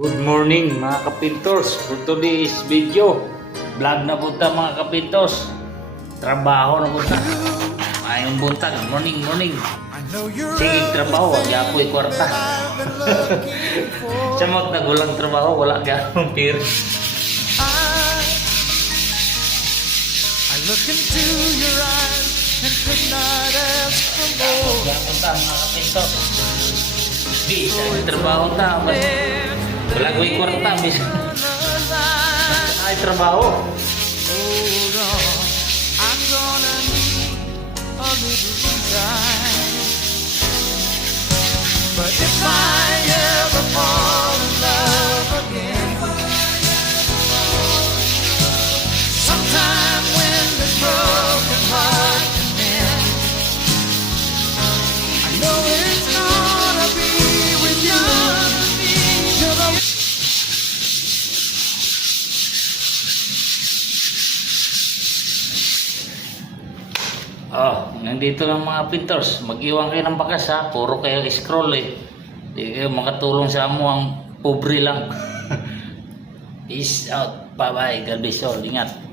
Good morning mga kapintos. For today's video, vlog na punta mga kapintos. Trabaho na punta. Ayong buntag, morning. Sige trabaho, wag ako'y kwarta. Samot na gulang trabaho, wala ka akong pir. I look into your eyes and could not ask for more. Punta mga kapintos. Di, sa trabaho ta. Wala ko'y kwarta, bis. Ay trabaho. Hold on, I'm gonna need a little time. But if I ever fall in love again, sometime when this broken heart can mend, I know it's gonna be with you till the Oh, nandito lang mga pintors. Mag-iwan kayo ng bakas ha. Puro kayo scroll eh. Di kayo makatulong sa amo ang pobre lang. Peace out. Bye bye. God bless all. Ingat.